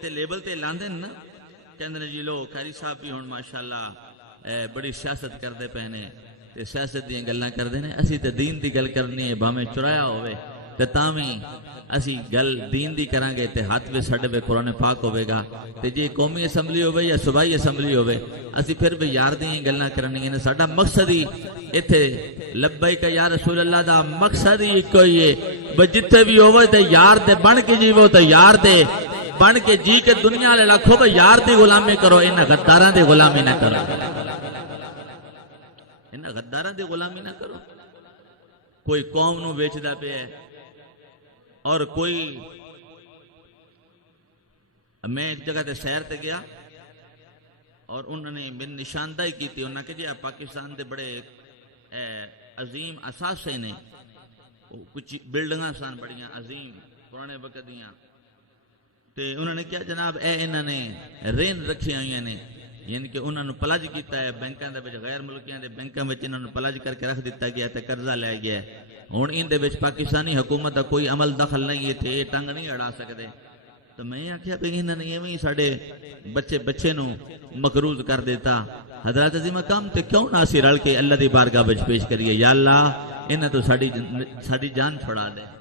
تے لیبل تے لاندے نا کہندے نے جی لو قاری صاحب بھی ہن ماشاءاللہ بڑی سیاست کردے پے نے تے سیاست دیاں گلاں کردے نے اسی تے دین دی گل کرنی ہے بھاویں چرایا ہوئے تے تاں وی اسی گل دین دی کران گے تے ہاتھ وچ ساڈے وچ قرآن پاک ہوے گا تے جے قومی اسمبلی ہوے یا صوبائی اسمبلی ہوے اسی پھر بھی یار دیاں گلاں کرنیاں نے ساڈا مقصد ہی ایتھے لبیک یا رسول اللہ دا مقصد ہی ایک ہی ہے بے جتھے بھی ہوے تے یار دے بن کے جیو تے یار دے بن کے جی کے دنیا والے لکھو بھئی یار دی غلامی کرو انہاں غداراں دی غلامی نہ کرو انہاں غداراں دی غلامی نہ کرو کوئی قوم نو ویچدا پیا ہے اور کوئی میں ایک جگہ تے سیر تے گیا اور انہوں نے میری نشاندہی کی تھی انہوں نے کہا پاکستان دے بڑے عظیم اثاثے نے کچھ بلڈنگاں سان بڑیاں عظیم پرانے وقت دیاں تے انہوں نے کہا جناب اے انہوں نے رین رکھی ہوئی نے یعنی کہ انہوں نے پلج کیتا ہے بینکاں دے وچ غیر ملکیاں دے بینکاں وچ انہوں نے پلج کر کے رکھ دیتا گیا تے قرضہ لے گیا ہن ان دے وچ پاکستانی حکومت دا کوئی عمل دخل نہیں ہے تے ٹنگ نہیں اڑا سکدے تو میں آخیا بھئی انہوں نے ایویں ساڈے بچے نو مقروض کر دیتا حضرت عظیم مقام تے کیوں نہ اسی رل کے اللہ دی بارگاہ وچ پیش کریے یا اللہ انہاں تو ساڈی جان چھڑا دے